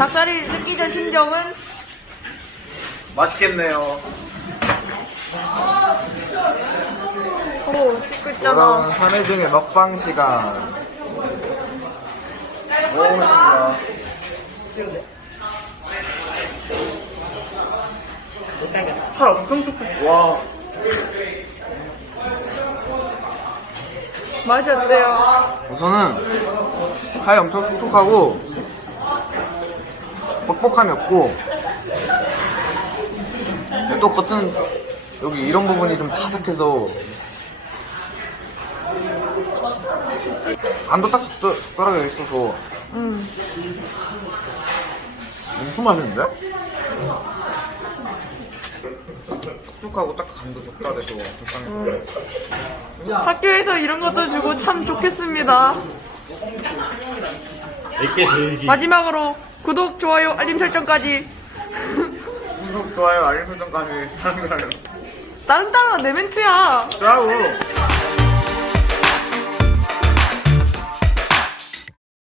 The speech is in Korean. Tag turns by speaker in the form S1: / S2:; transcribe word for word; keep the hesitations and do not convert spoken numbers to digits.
S1: 닭다리를 뜯기 전 심정은?
S2: 맛있겠네요.
S1: 오, 찍고 있잖아.
S2: 여러분, 산해중의 먹방 시간. 먹어보겠습니다. 살 엄청 촉촉. 와.
S1: 맛이 어때요?
S2: 우선은 살이 엄청 촉촉하고 뻑뻑함이 없고, 또 겉은 여기 이런 부분이 좀 바삭해서 간도 딱 썰- 썰어져 있어서
S1: 음.
S2: 엄청 맛있는데? 촉촉하고 딱 간도 적절해서 적당히.
S1: 학교에서 이런 것도 주고 참 좋겠습니다.
S3: 내게 들기.
S1: 마지막으로 구독, 좋아요, 알림 설정까지.
S2: 구독, 좋아요, 알림 설정까지 사랑해요.
S1: 다른 따라 내 멘트야.
S2: 짜오.